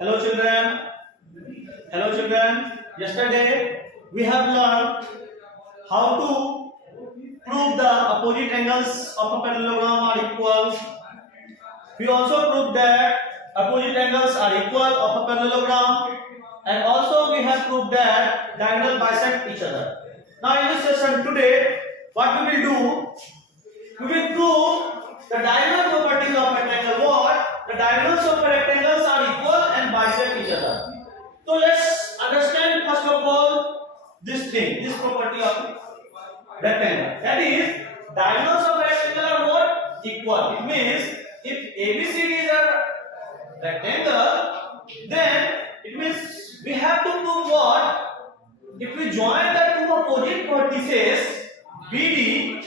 Hello children. Hello children. Yesterday we have learned how to prove the opposite angles of a parallelogram are equal. We also proved that opposite angles are equal of a parallelogram, and also we have proved that diagonal bisect each other. Now in this session today, what we will do? We will prove the diagonal properties of rectangle. What? The diagonals of rectangles are equal and bisect each other. So let's understand first of all this thing, this property of rectangle. That is, diagonals of rectangle are what? Equal. It means if ABCD is a rectangle, then it means we have to prove what? If we join the two opposite vertices BD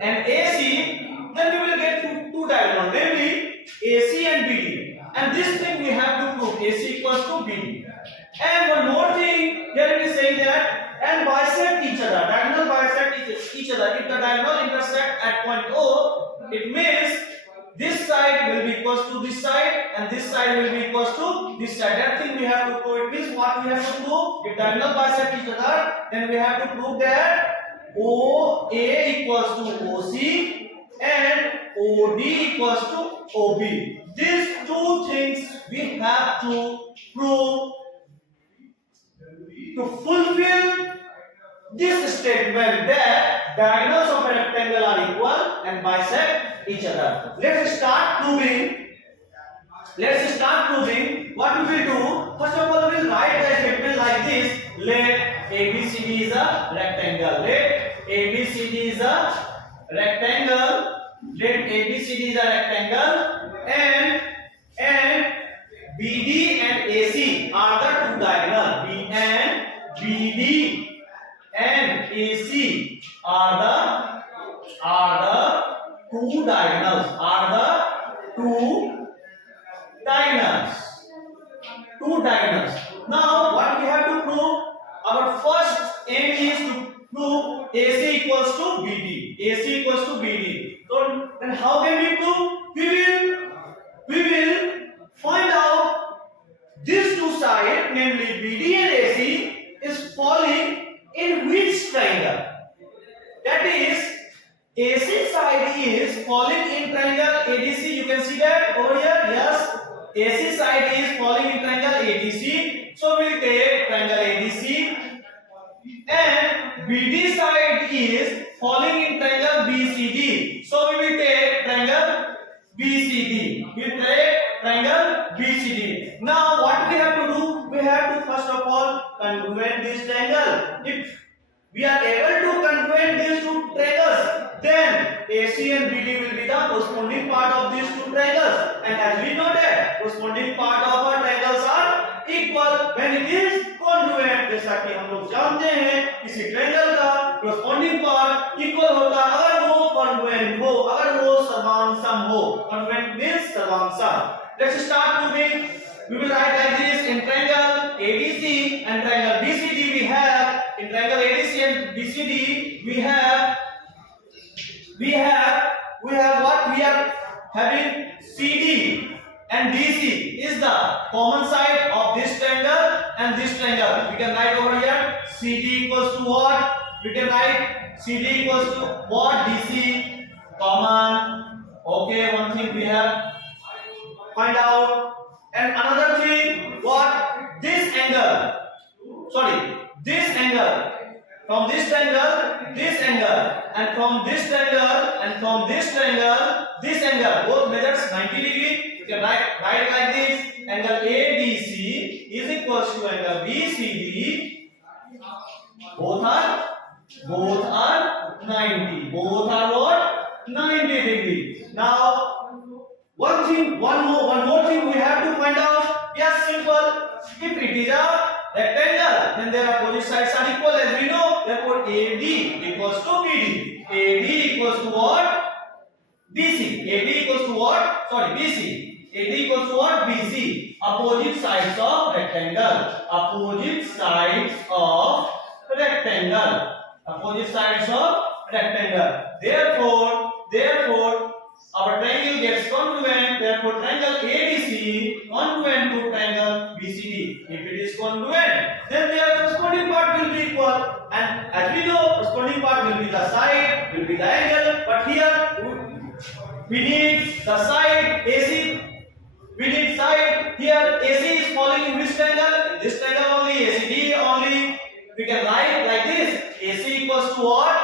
and AC, then we will get two diagonals, namely AC and BD. And this thing we have to prove, AC equals to BD. And one more thing, here it is saying that and bisect each other, diagonal bisect each other. If the diagonal intersect at point O, it means this side will be equals to this side and this side will be equals to this side. That thing we have to prove. It means what we have to prove? If diagonal bisect each other, then we have to prove that OA equals to OC and OD equals to OB. These two things we have to prove to fulfill this statement that diagonals of a rectangle are equal and bisect each other. Let's start proving. What we will do. First of all, we will write the statement like this. Let ABCD is a rectangle. Let ABCD is a rectangle. Let ABCD is a rectangle and BD and AC are the two diagonals. BD and AC are the two diagonals. Two diagonals. Now what we have to prove? Our first aim is to prove AC equals to BD. AC equals to BD. So then how can we prove? We will find out these two sides, namely BD and AC, is falling in which triangle? That is, AC side is falling in triangle ADC. You can see that over here. Yes, AC side is falling in triangle ADC. So we will take triangle ADC. And BD side is falling in triangle BCD. So we will take triangle BCD. We will take triangle BCD. Now what we have to do? We have to first of all congruent this triangle. If we are able to congruent these two triangles, then AC and BD will be the corresponding part of these two triangles. And as we know that corresponding part of our triangles are equal when it is congruent. जैसा कि हम लोग जानते हैं किसी triangle का corresponding part equal होता है अगर वो congruent हो, अगर वो सर्वांग हो. Congruent means सर्वांग सम. Let's start proving. We will write like this. In triangle ADC and triangle BCD we have. In triangle ADC and BCD we have what? We are having CD and DC is the common side of this triangle and this triangle. We can write over here CD equals to what? We can write CD equals to what? DC common. Okay, one thing we have find out. And another thing, what? This angle. This angle. From this triangle, this angle, and from this triangle, and from this triangle, this angle. Both measures 90 degree. You can write like this. Angle ADC is equals to angle BCD. Both are 90. Both are what? 90 degree. Now, one more thing we have to find out. Yes, simple. If it is a rectangle, then their opposite sides are equal, as we know. Therefore, AD equals to BD. AD equals to what? BC. AD equals to what? Sorry, BC. AD equals to what? BC. Opposite sides of rectangle. Opposite sides of rectangle. Opposite sides of rectangle. Therefore, our triangle gets congruent. Therefore, triangle ADC congruent to triangle if it is congruent, then their corresponding part will be equal. And as we know, corresponding part will be the side, will be the angle. But here we need the side AC. We need side. Here AC is falling in which triangle? In this triangle only. ACD only. We can write like this. AC equals to what?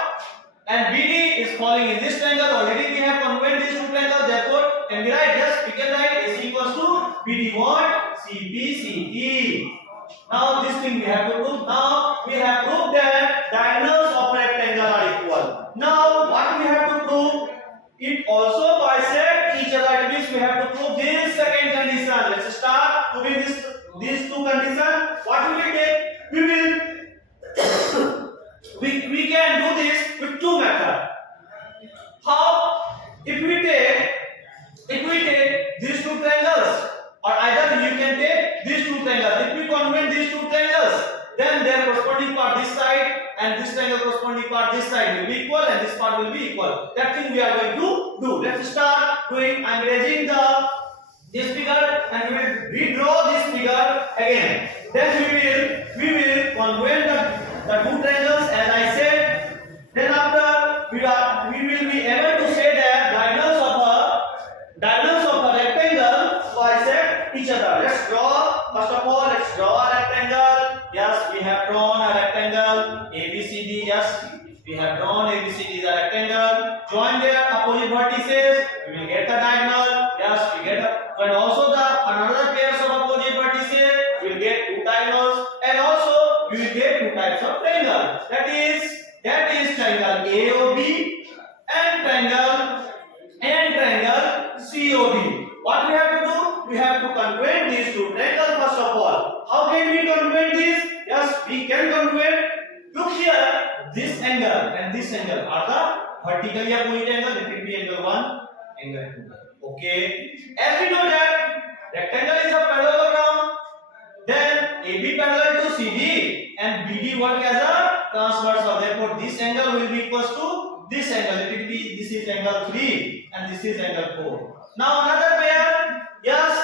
And BD is falling in this triangle. Already we have congruent these two triangles. Therefore, can we write? Yes, we can write AC equals to BD what? CP CT. Now this thing we have to prove. Now we have proved that diagonals of rectangle are equal. Now what we have to prove? It also bisect each other. It means we have to prove this second condition. Let's start proving these two conditions. What will we take? We will we can do this with two methods. How? If we take these two triangles, or either you can take these two triangles. If we congruent these two triangles, then their corresponding part this side and this triangle corresponding part this side will be equal and this part will be equal. That thing we are going to do. Let's start doing. I am raising this figure and we will redraw this figure again. Then we will congruent the two triangles as I said. Then after we will be able to say that diagonals of a rectangle bisect each other. Let's draw. First of all, let's draw a rectangle. Yes, we have drawn a rectangle. ABCD. Yes, we have drawn ABCD is a rectangle. Join their opposite vertices. We will get the diagonal. Yes, we get and also another pairs of opposite vertices. We will get two diagonals, and also we will get two types of triangle. That is triangle AOB and triangle COD. What we have to do? We have to congruent these two triangles first of all. How can we congruent this? Yes, we can congruent. Look here, this angle and this angle are the vertically opposite angle. Let it be angle 1, angle 2. Okay. As we know that rectangle is a parallelogram, then AB parallel to CD and BD work as a transversal. Therefore, this angle will be equal to this angle. Let it be, this is angle 3 and this is angle 4. Now another pair. Yes,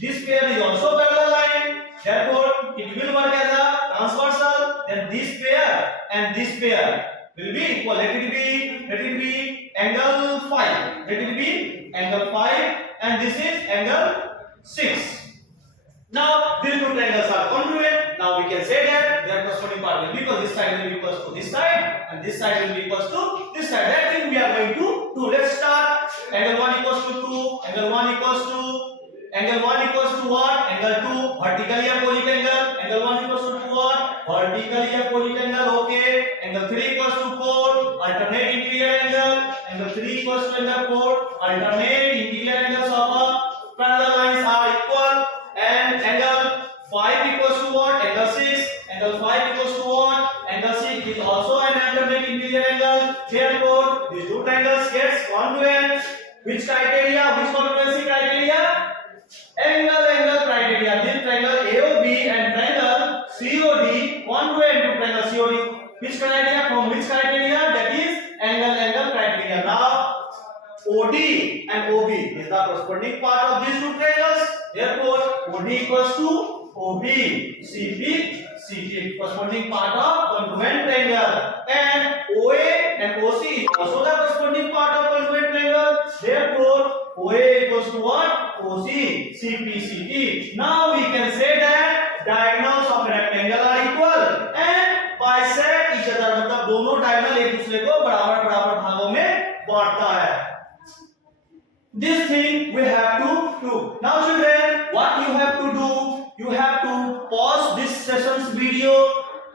this pair is also parallel line. Therefore, it will work as a transversal. Then this pair and this pair will be equal. Let it be angle 5. Let it be angle 5 and this is angle 6. Now these two triangles are congruent. Now we can say that their corresponding part will be equal. This side will be equal to this side and this side will be equal to this side. That thing we are going to do. Let's start. Angle 1 equals to 2. Angle 1 equals to what? Angle 2. Vertically opposite angle. Angle 1 equals to what? Vertically opposite angle. Okay. Angle 3 equals to 4. Alternate interior angle. Angle 3 equals to angle 4. Alternate interior angles of a parallel lines are equal. And angle 5 equals to what? Angle 6. Angle 5 equals to what? Angle 6 is also an alternate interior angle. Therefore, these two triangles gets congruent. Which criteria? Which congruency criteria? Angle criteria. This triangle AOB and triangle COD congruent to triangle COD. Which criteria? From which criteria? That is angle criteria. Now OD and OB is the corresponding part of these two triangles. Therefore, OD equals to OB. CP corresponding part of congruent triangle. And OA and OC is also the corresponding part of congruent triangle. Therefore, OA equals to what? OC. CP. Now we can say that diagonals of rectangle are equal and bisect each other. मतलब दोनों diagonal एक दूसरे को बराबर भागों में बांटता है. This thing we have to do. Now children, what you have to do? You have to pause this session's video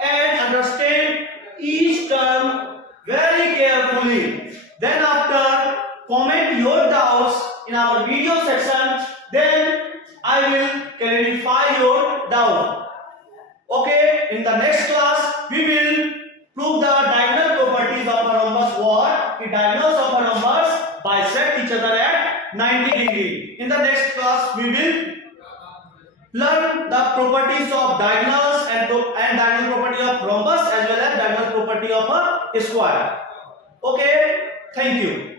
and understand each term very carefully. Then after, comment your doubts in our video section. Then I will clarify your doubt. Okay, in the next class we will prove the diagonal properties of a rhombus. What? The diagonals of a rhombus bisect each other at 90 degree. In the next class we will learn the properties of diagonals and diagonal property of rhombus as well as diagonal property of a square. Okay, thank you.